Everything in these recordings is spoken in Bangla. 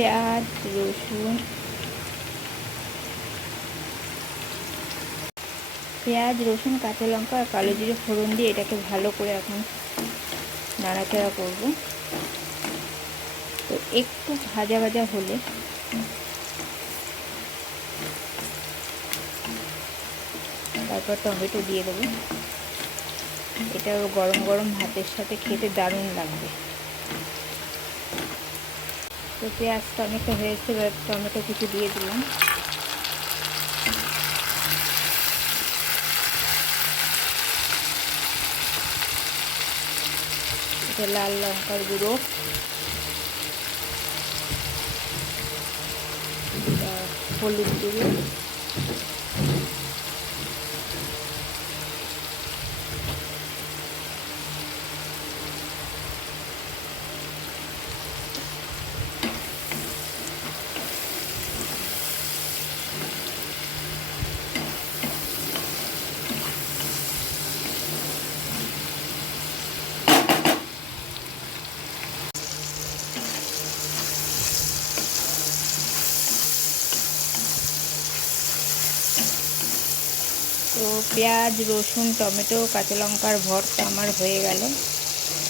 পেঁয়াজ রসুন কাঁচা লঙ্কা আর কালো জিরে ফোড়ন দিয়ে এটাকে ভালো করে এখন নাড়াচাড়া করব। তো একটু ভাজা ভাজা হলে তারপর টমেটো দিয়ে দেবো। এটা গরম গরম ভাতের সাথে খেতে দারুণ লাগবে। তো পেঁয়াজটা অনেকটা হয়েছে, এবার টমেটো কিছু দিয়ে দিলাম। এটা লাল লঙ্কার গুঁড়ো, হলুদ গুঁড়ো, তো পেঁয়াজ রসুন টমেটো কাঁচা লঙ্কার ভর্তা আমার হয়ে গেল।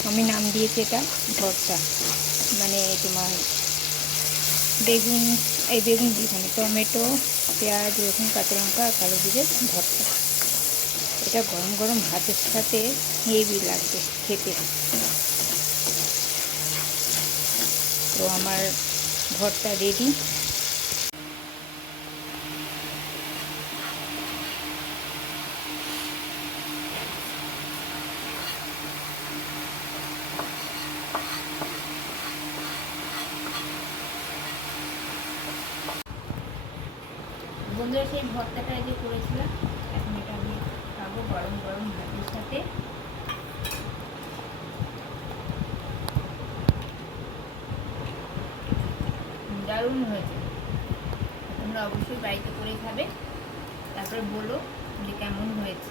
আমি নাম দিয়েছি এটা ভর্তা, মানে তোমার বেগুন দিয়ে টমেটো পেঁয়াজ রসুন কাঁচা লঙ্কা আর কালো জিরে ভর্তা। এটা গরম গরম ভাতের সাথে হেভি লাগবে খেতে। তো আমার ভর্তা রেডি। বন্ধুরা, সেই ভর্তাটা যে করেছিলাম এখন এটা আমি খাবো গরম গরম ভাতের সাথে। দারুণ হয়েছে। তোমরা অবশ্যই বাড়িতে করে খাবে, তারপরে বলো যে কেমন হয়েছে।